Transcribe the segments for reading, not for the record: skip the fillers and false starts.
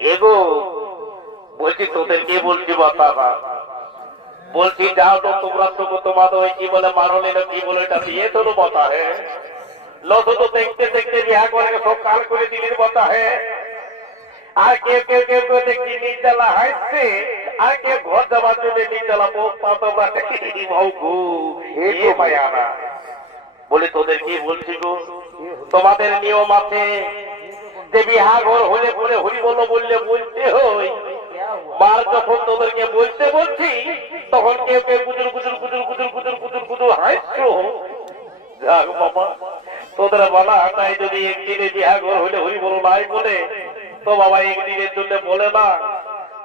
এগো বলছি তোদেরকে বলছি বাবা বলছি যাও তো তোমরা তো তোমাদের ওই কি বলে মারলে না কি বলে এটা দিয়ে তো বতা হে লোক তো দেখতে দেখতে বিয়া করে সব কাল করে দিলির বতা হে আর কেউ কেউ কেউ কেউ দেখি নির্জলা হাসছে আর কেউ ঘর যাবার জন্য নির্জলা বোক পাতো না বলে তোদেরকে বলছি গো তোমাদের নিয়ম আছে যে বিহা ঘর হলে পরে হরি বলো বললে বলতে হয় মার যখন তোদেরকে বলতে বলছি তখন কেউ কেউ গুজুর গুজুর গুজুর গুজুর গুজুর গুজুর গুজুর হাসছো যাক বাবা তোদের বলা তাই যদি একদিনে বিহা ঘর হলে হরি বলো নাই বলে তো বাবা একদিনের জন্য বলে না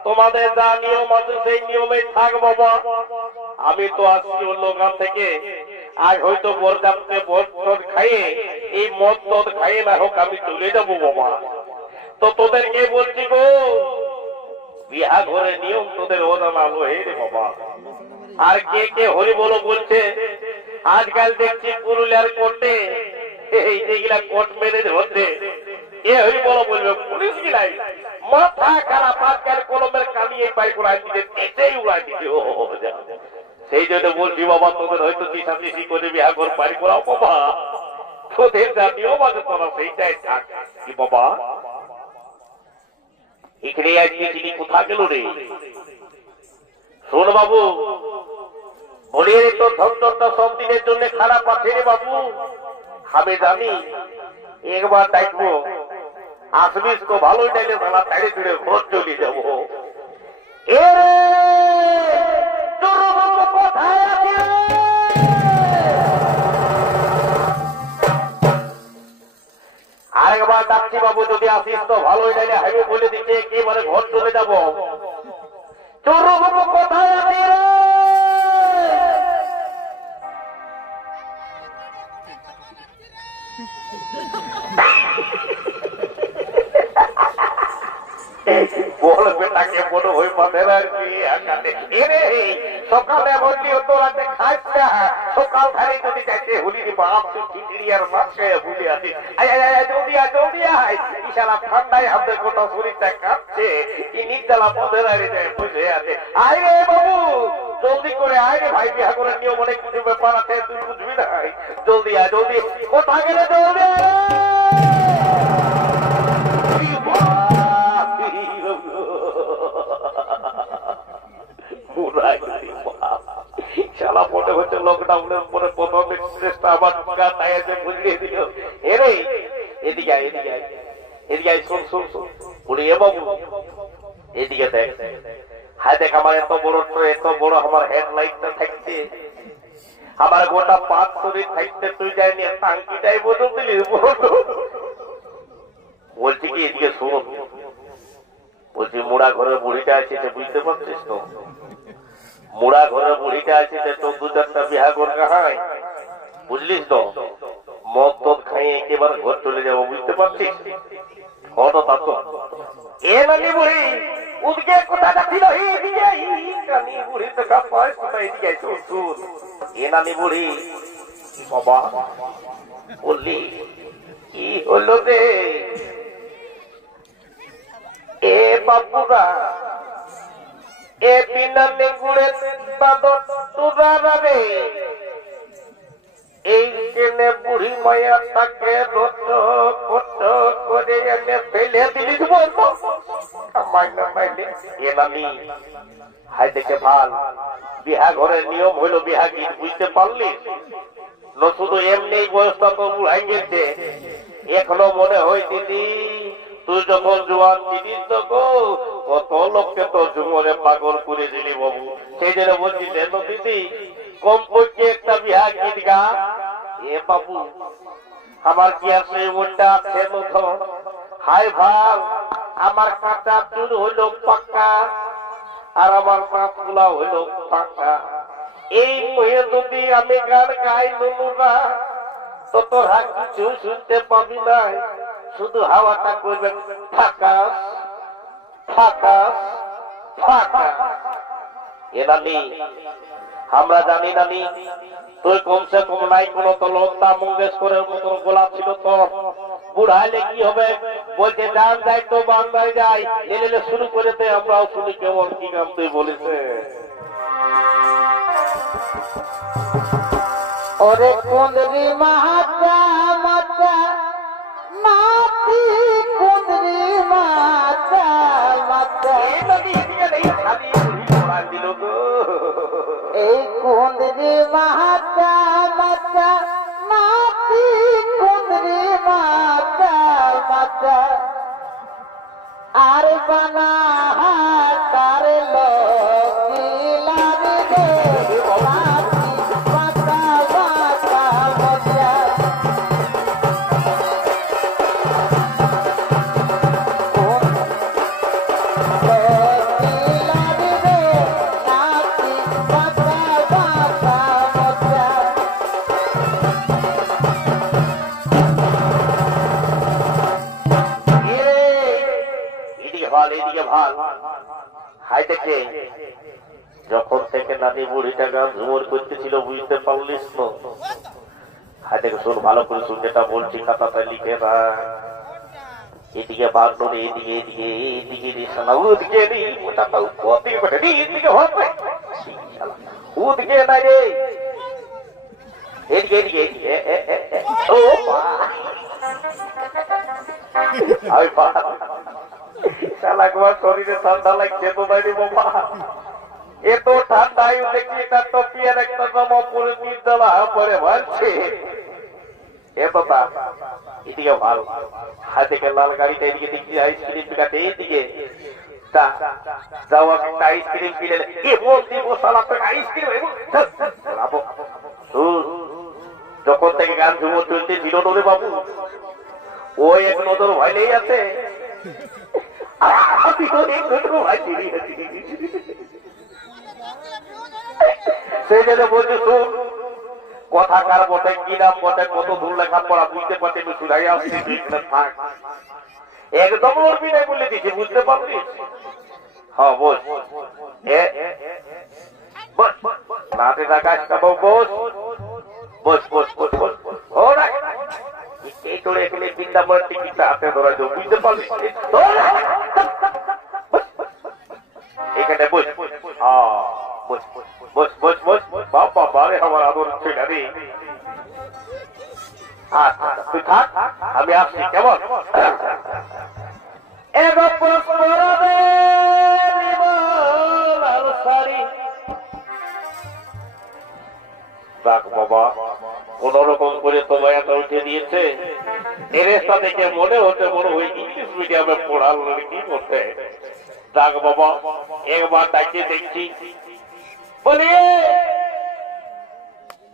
তোমাদের যা নিয়ম আছে সেই নিয়মে থাক বাবা আমি তো আসছি অন্য গান থেকে আজ হয়তো বরযাত্রে বর খাইয়ে এই মদ টদ খাইয়ে না হোক আমি চলে যাবো বাবা তো তোদেরকে বলছি গো বিহা ঘরে নিয়ম তোদের অজানা হে রে বাবা আর কে কে হরি বলো বলছে আজকাল দেখছি পুরুলিয়ার কোর্টে এই যেগুলা কোর্ট ম্যারেজ হচ্ছে এ হরি বলো বলবে পুলিশ গিলাই মাথা খারাপ আজকাল কলমের কালিয়ে পাই করাই দিতে এটাই উড়াই দিতে ও সেই জন্য বলছি বাবা তোদের হয়তো দিশাদিশি করে বিহা ঘর বাড়ি করাও বাবা তোদের যা নিয়ম আছে তোরা সেইটাই থাক কি বাবা এখানে আজকে চিনি কোথা গেল রে শোন বাবু বলিয়ে তোর ধনটা সব দিনের জন্য খারাপ আছে রে বাবু আমি জানি একবার দেখবো আসবিস তো ভালোই নাইলে তারা তাড়ে তুড়ে ঘর চলে যাবো আরেকবার ডাকছি বাবু যদি আসিস তো ভালোই নাইলে হাইবে বলে দিচ্ছে একেবারে ঘর চলে যাবো চোর বাবু কোথায় আছে বল বেটাকে বড় হয়ে পাদের আর কি সকালে বললি তোরা খাস সকাল ধারে যদি যাইতে হলি বাপ তুই খিচড়ি আর মাছ খেয়ে ভুলে আছিস জলদি আয় ইশারা ঠান্ডায় আমাদের গোটা শরীরটা কাঁপছে কি নির্জলা পদের আরে যায় বুঝে আছে আয় রে বাবু জলদি করে আয় রে ভাই বিহা করে নিয়ম অনেক কিছু ব্যাপার আছে তুই বুঝবি না জলদি আয় জলদি কোথা গেলে জলদি শালা মনে হচ্ছে লকডাউনের পরে প্রথম এক্সপ্রেসটা আমার টায়ারে বুঝিয়ে দিল এরে এদিকে এদিকে শোন উনি এ বাবু এদিকে দেখ হায় দেখ আমার এত বড় আমার হেডলাইটটা থাকছে আমার গোটা পাঁচ শরীর থাকতে তুই যায়নি টাঙ্কিটাই বদল দিলি বলছি কি এদিকে শোন বলছি মোড়া ঘরের বুড়িটা আছে বুঝতে পারছিস তো মোড়া ঘরের বুড়িটা আছে তো দু চারটা বিহা ঘর কাহায় বুঝলিস তো মদ টদ খাইয়ে একেবারে ঘর চলে যাবো বুঝতে পারছিস হতো তা তো এ নানি বুড়ি উদকে কোথাটা ছিল কানি বুড়ি তো কাপায় কোথায় এদিকে শুন এ নানি বুড়ি বাবা বললি কি হলো রে এ বাবুরা এ বিনা নেগুড়ে বাদর তুরারা রে এই কেনে বুড়ি মায়া তাকে রোট করে এনে ফেলে দিলিস বলতো মাইলে এ নানি হাই দেখে ভাল বিহা ঘরের নিয়ম হইল বিহা গীত বুঝতে পারলি না শুধু এমনি বয়সটা তো বুড়াই গেছে এখনো মনে হয় দিদি তুই যখন জোয়ান ছিলিস তো কত লোককে তো জীবনে পাগল করে দিলি বাবু সেই জন্য বলছি দেখো দিদি কমপক্ষে একটা বিহা গীত গা এ বাবু আমার কি আছে ওটা আছে মতো হাই ভাল আমার কাঁটা চুল হইল পাক্কা আর আমার মাছ গুলা হইল পাক্কা এই মেয়ে যদি আমি গান গাই নুনু না তো তোরা কিছু শুনতে পাবি না, শুধু হাওয়াটা করবে ফাঁকাস ফাঁকাস ফাঁকাস। এ নানি আমরা জানি নানি তুই কমসে কম নাই কোন তো লতা মঙ্গেশকরের মতো গোলাপ ছিল তোর, বুড়াইলে কি হবে বলছে যান যাই তো বাংলায় যাই, এলে শুরু করে দে আমরাও শুনি কেমন কি গান তুই বলিছে। ওরে কুঁদরি মাতা মাতা মাতি কুঁদরি মাতা মাতা, এই কুঁদরি মাতা মাতা মাতি কুঁদরি মাতা মাতা, আর বানা তার লাগিলারি রে মাতি মাতা মাতা মাতা। যখন থেকে নানি বুড়িটা গান ঝুমর করতেছিল বুঝতে পারলিস না? হাই থেকে শোন, ভালো করে শুন, যেটা বলছি খাতাটা লিখে না। এদিকে ভাগলো রে, এদিকে এদিকে এদিকে ওদিকে এদিকে ওদিকে নাই রে, এদিকে এদিকে এদিকে। ও আমি শরীরে ঠান্ডা লাগছে তো নাই রে বাবা, এত ঠান্ডায় দেখি একটা টপিয়ার একটা জামা পরে নির্জলা পরে ভালছে। এতটা এদিকে ভালো, হাত থেকে লাল গাড়িটা এদিকে দেখছি আইসক্রিম কাটে, এইদিকে যাও একটা আইসক্রিম কিনে আইসক্রিম। যখন থেকে গান ঝুমো চলতে ছিল রে বাবু, ওই এক নজর ভাইলেই আছে, সেই জন্য বলছে শুন, কথাকার বটে কি নাম বটে, কত দূর লেখা পড়া বুঝতে পারছি, আমি শুধাই আসছি থাক, একদম লড়বি নাই বলে দিচ্ছি, বুঝতে পারবি? হ্যাঁ বস নাতে দেখাস বস বস বস বস বস বস এই তোরে এখানে বৃন্দাবন টিকিটটা হাতে ধরা যাও, বুঝতে পারবি? এখানে বস বস বস বস বস বস বাবা বারে আমার আদর ছিল রে। আচ্ছা তুই থাক, আমি আসছি, কেমন? বাবা কোন রকম করে তোমার এত উঠে দিয়েছে, এরেস্তা থেকে মনে হতে মনে হয় ইংলিশ মিডিয়ামে পড়াল কি করতে। যাক বাবা একবার ডাকিয়ে দেখছি, বলি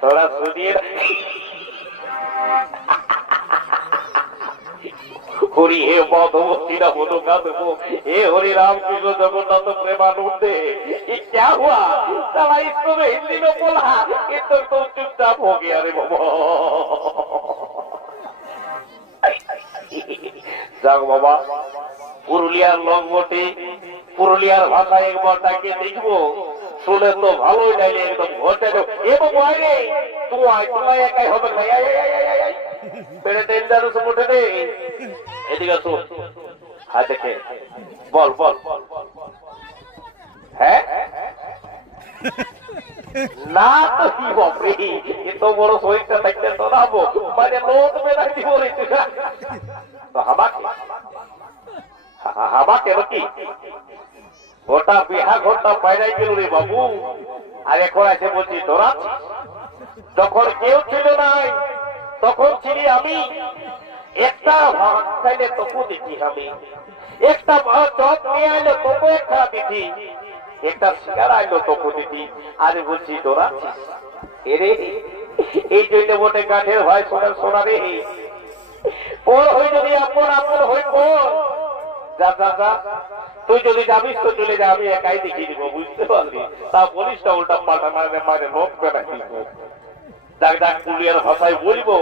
তোরা শুনিয়ে হরি হে মধুমতীরা মধুকা দেবো, हे हरि राम कृष्ण जगन्नाथ प्रेमानंदे। ये क्या हुआ? साला इसको मैं हिंदी में बोला, ये तो चुपचाप हो गया रे बाबा। जाग बाबा पुरुलियार लंगोटी पुरुलियार भाषा एक बार डाकिए देखबो, শুনে তো ভালোই লাগে, একদম ঘটে যাও। এ বাবা রে তোমায় একাই হবে না, মেরে ডেঞ্জারাস মোটে নেই। এদিকে শোন, হ্যাঁ দেখে বল বল, হ্যাঁ না তো কি বাপরে, এত বড় শরীরটা থাকলে শোনাবো, মানে লোট বেড়াইতে বলেছি তো হামাকে নাকি গোটা বিহা ঘরটা বাইরাই গেল রে বাবু। আর এখন এসে বলছি তোরা, যখন কেউ ছিল নাই তখন ছিলি আমি, একটা ভাত খাইলে তবু দিচ্ছি আমি, একটা চপ নিয়ে আইলে তবু একটা দিচ্ছি, একটা শিকার আইলো তবু দিচ্ছি। আরে বলছি তোরা এরে, এই জন্য বটে কাঠের ভাই সোনার সোনা রে, পর হই যদি আপন আপন হই পর, যা যা যা, তুই যদি যাবিস তো চলে যা, আমি একাই দেখিয়ে দিব, বুঝতে পারলি? তা বলিস না উল্টা পাল্টা মানে লোক বেড়াই দিব। ডাক ডাক পুলিয়ার ভাষায় বলবো,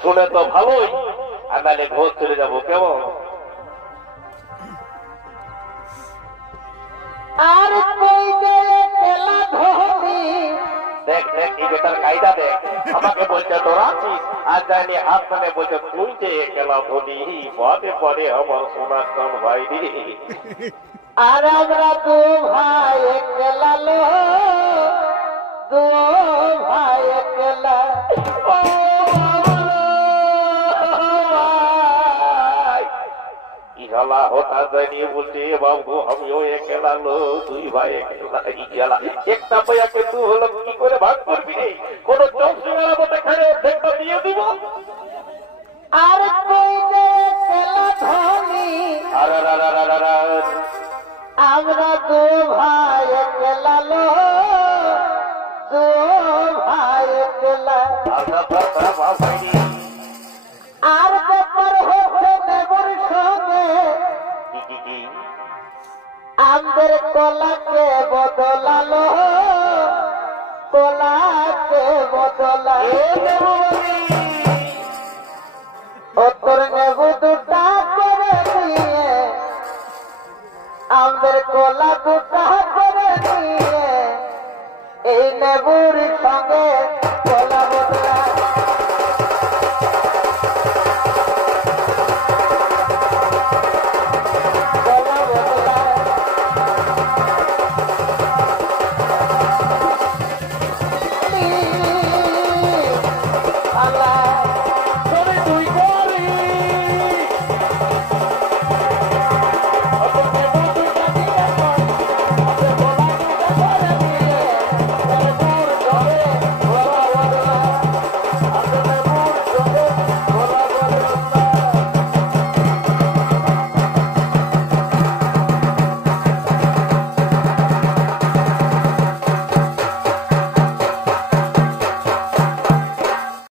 শুনে তো ভালোই, আর নাহলে ঘর চলে যাবো, কেমন? আর কই যে খেলা ধরি দেখ দেখ এই বেটার কায়দা দেখ, আমাকে বলছে ডরাচ্ছিস, আর যায়নি হাত মানে বলছে তুই যে খেলা ধরি, পদে পদে আমার সোনার কান ভাই রে। আর আমরা দু ভাই খেলা লো, দু ভাই খেলা ও ভাই, ইহালা হতা যায়নি বলছে বাবু আমিও খেলা লো, দুই ভাই খেলা খেলা একটা বইয়াকে তুই হলো কি করে ভাগ করবি রে? কোন চৌসিমের মতো খেলে অর্ধেকটা দিয়ে দিব। আর কই যে খেলা ধরি আমরা দু ভাই খেলা লো, দু ভাই খেলা। আর ব্যাপার হচ্ছে নেবুর সঙ্গে আমাদের কলাকে বদলালো, কলাকে বদলা ও তোর নেবু দুটা করে দিয়ে আমাদের কলা দুটা করে দিয়ে এই নেবুর সঙ্গে